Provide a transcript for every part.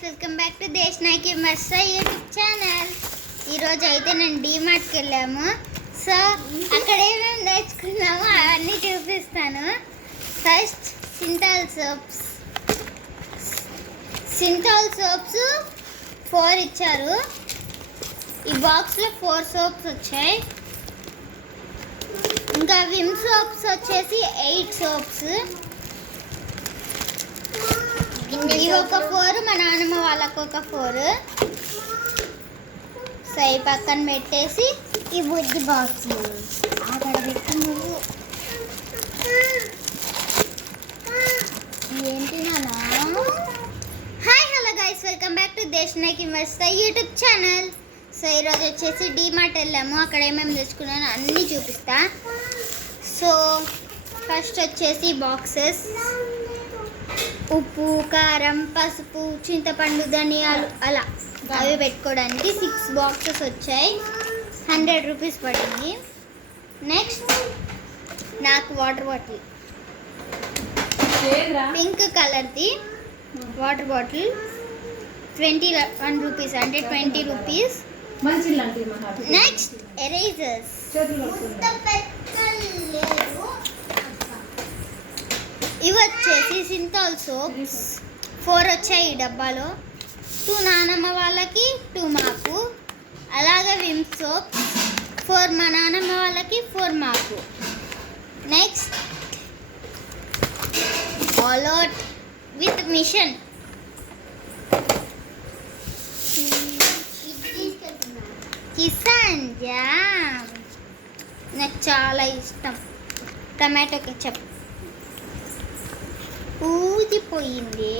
Guys, welcome back to Deshanayaki Masta YouTube channel. ఈరోజు అయితే నేను డీమార్ట్కి వెళ్ళాము. సో అక్కడ ఏమేమి నేర్చుకున్నామో అవన్నీ చూపిస్తాను. ఫస్ట్ సింథాల్ సోప్స్ 4 ఇచ్చారు. ఈ బాక్స్లో 4 సోప్స్ వచ్చాయి. ఇంకా విమ్ సోప్స్ వచ్చేసి 8 సోప్స్. ఇవి ఒక 4, మా నాన్నమ్మ వాళ్ళకు ఒక 4. సో ఈ పక్కన పెట్టేసి ఈ బుజ్జి బాక్స్ అక్కడ పెట్టి నువ్వు ఏంటి నాన్న. Hi hello guys, welcome back to Deshanayaki Masta YouTube channel. So ఈరోజు వచ్చేసి డీమార్ట్ వెళ్ళాము. అక్కడ ఏమేమి తెచ్చుకున్నాను అన్నీ చూపిస్తా. సో ఫస్ట్ వచ్చేసి బాక్సెస్, ఉప్పు, కారం, పసుపు, చింతపండు, ధనియాలు అలా అవి పెట్టుకోవడానికి 6 బాక్సెస్ వచ్చాయి. 100 రూపీస్ పడింది. నెక్స్ట్ నాకు వాటర్ బాటిల్, పింక్ కలర్ది వాటర్ బాటిల్ 21 రూపీస్, అంటే 20 రూపీస్. నెక్స్ట్ ఎరేజర్స్, ఇవి వచ్చేసి సింథాల్ సోప్స్ 4 వచ్చాయి ఈ డబ్బాలో. 2 నానమ్మ వాళ్ళకి, 2 మాకు. అలాగే విమ్ సోప్ 4 మా నానమ్మ వాళ్ళకి, 4 మాకు. Next all out with machine, Kissan jam నాకు చాలా ఇష్టం. టమాటో కెచప్ ఊదిపోయింది.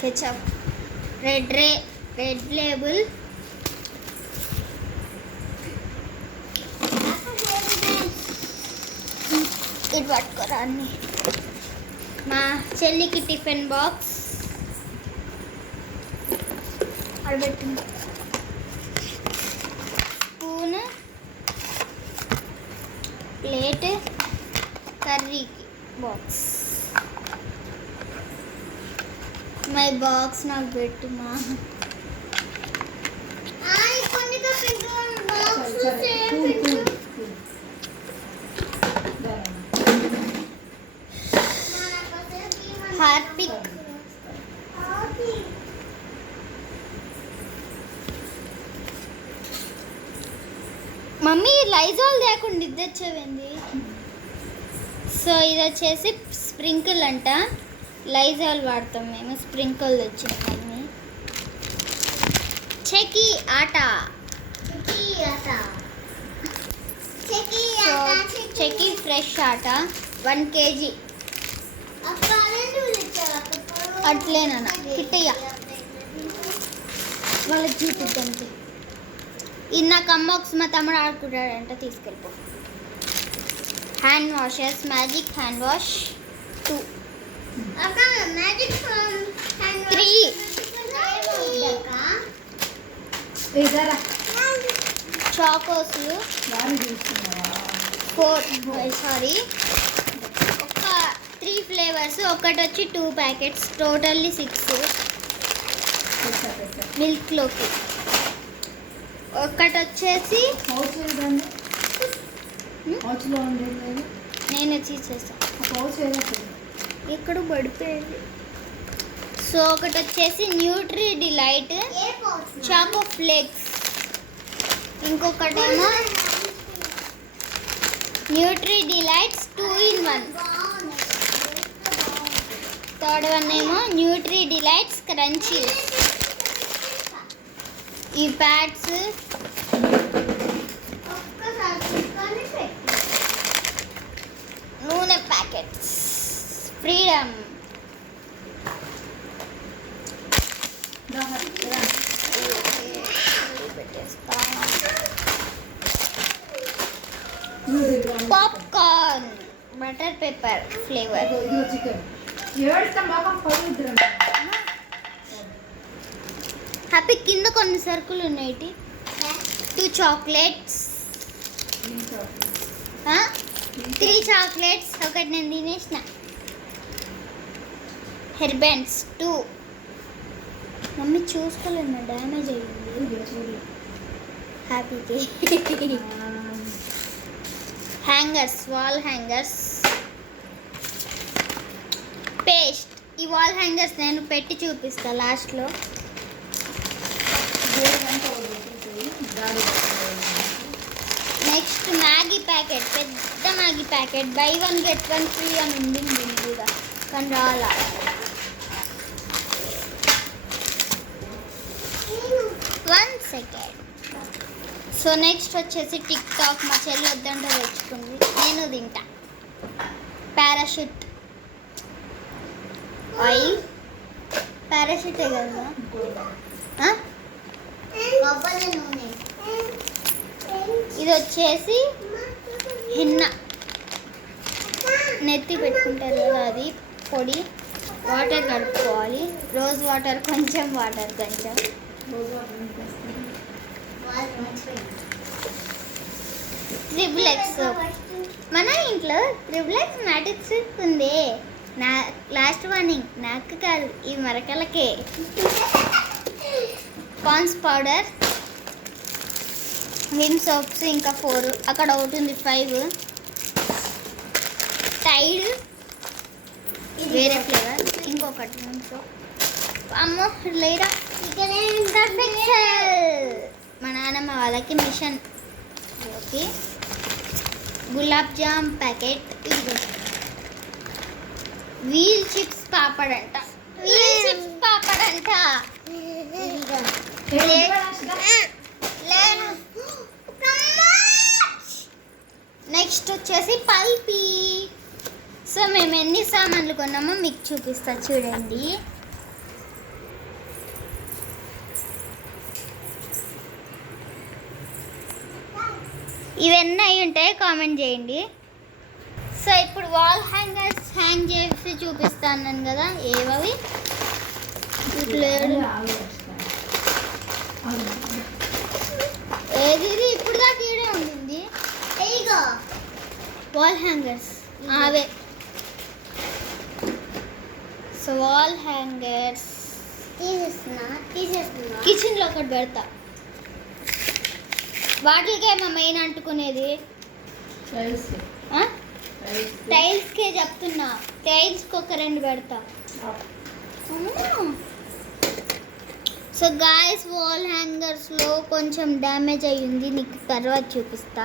కెచప్ రెడ్ లేబుల్, ఇది పట్టుకోరా అన్ని. మా చెల్లికి టిఫిన్ బాక్స్ అడబెట్టింది. స్పూన్, ప్లేట్, కర్రీకి బాక్స్. మై బాక్స్ నాకు పెట్టుమా. హార్పిక్, మమ్మీ లైజాల్ లేకుండా ఇది తెచ్చేవింది. సో ఇది వచ్చేసి స్ప్రింకిల్ అంట. లైజాల్ వాడతాం మేము, స్ప్రింకిల్ తెచ్చిన mummy. Chakki atta, chakki fresh atta 1 kg. అట్లేనా కిట్టయ్య వాళ్ళకి చూపిద్దంతే. ఇది నాకు అమ్మోక్స్ మా తమ్ముడు ఆడుకుంటాడంట, తీసుకెళ్ళిపో. Hand washes, magic hand wash 2, 3, Chocos 4, sorry ఒక 3 ఫ్లేవర్స్. ఒకటి వచ్చి 2 ప్యాకెట్స్, టోటల్లీ 6 మిల్క్లోకి. ఒకటి వచ్చేసి నేను తీసేస్తాను, ఎక్కడ పడిపోయింది. సో ఒకటి వచ్చేసి న్యూట్రీ డిలైట్ చాకో ఫ్లేక్స్, ఇంకొకటేమో Nutri delights 2 in 1, third one ఏమో న్యూట్రీ డిలైట్స్ క్రంచీస్. ఈ ప్యాడ్స్, నూనె packets, freedom, popcorn, butter pepper flavour. Happy కింద కొన్ని సరుకులు ఉన్నాయి. 2 చాక్లెట్స్, 3 చాక్లెట్స్, ఒకటి నేను తినేసిన. Hair bands 2. మమ్మీ చూసుకోలేదు, డ్యామేజ్ అయ్యింది. హ్యాపీకి హ్యాంగర్స్, వాల్ హ్యాంగర్స్, పేస్ట్. ఈ వాల్ హ్యాంగర్స్ నేను పెట్టి చూపిస్తా లాస్ట్లో. నెక్స్ట్ మ్యాగీ ప్యాకెట్, పెద్ద Maggi packet. By 1 get 1 free అని ఉంది ముందుగా, కానీ రాలా. One second. సో నెక్స్ట్ వచ్చేసి టిక్ టాక్. మా చెల్లి వద్దంటే తెచ్చుకుంది, నేను తింటా. పారాషూట్ ఆయిల్, పారాషూటే కదా, కొబ్బరి నూనె. ఇది వచ్చేసి హెన్న, నెత్తి పెట్టుకుంటారు కదా అది, పొడి. వాటర్ కలుపుకోవాలి, రోజ్ వాటర్ కొంచెం, వాటర్ కొంచెం. త్రిబులెక్స్, మన ఇంట్లో త్రిబులెక్స్ మ్యాటిక్స్ ఉంది. నా లాస్ట్ వార్నింగ్, నాకు కాదు, ఈ మరకలకే. పాన్స్ పౌడర్, విమ్ సోప్స్ ఇంకా 4, అక్కడ ఒకటి ఉంది 5. టైడ్ వేరే ఫ్లేవర్, ఇంకొకటి విమ్ సోప్. అమ్మో లేదా మా నాన్నమ్మ వాళ్ళకి machine. Okay, gulab jam packet. Wheel chips పాపడంట, వీల్ చిప్స్ పాపడంట. నెక్స్ట్ వచ్చేసి పల్పీ. సో మేము ఎన్ని సామాన్లు కొన్నామో మీకు చూపిస్తా చూడండి. ఇవన్నీ అయి ఉంటాయి, కామెంట్ చేయండి. సో ఇప్పుడు వాల్ హ్యాంగర్స్ హ్యాంగ్ చేసి చూపిస్తాను కదా, ఏవవి. ఏది ఇప్పుడు దాకా ఈడే ఉండింది. ఇగో వాల్ హ్యాంగర్స్ అవే. సో వాల్ హ్యాంగర్స్ తీసేస్తున్నా కిచెన్లో ఒకటి పెడతా. వాటికే మా మెయిన్ అంటుకునేది. టైల్స్కే చెప్తున్నా, టైల్స్కి ఒక 2 పెడతా. సో గాయస్, వాల్ హ్యాంగర్స్లో కొంచెం డ్యామేజ్ అయ్యింది, నీకు తర్వాత చూపిస్తా.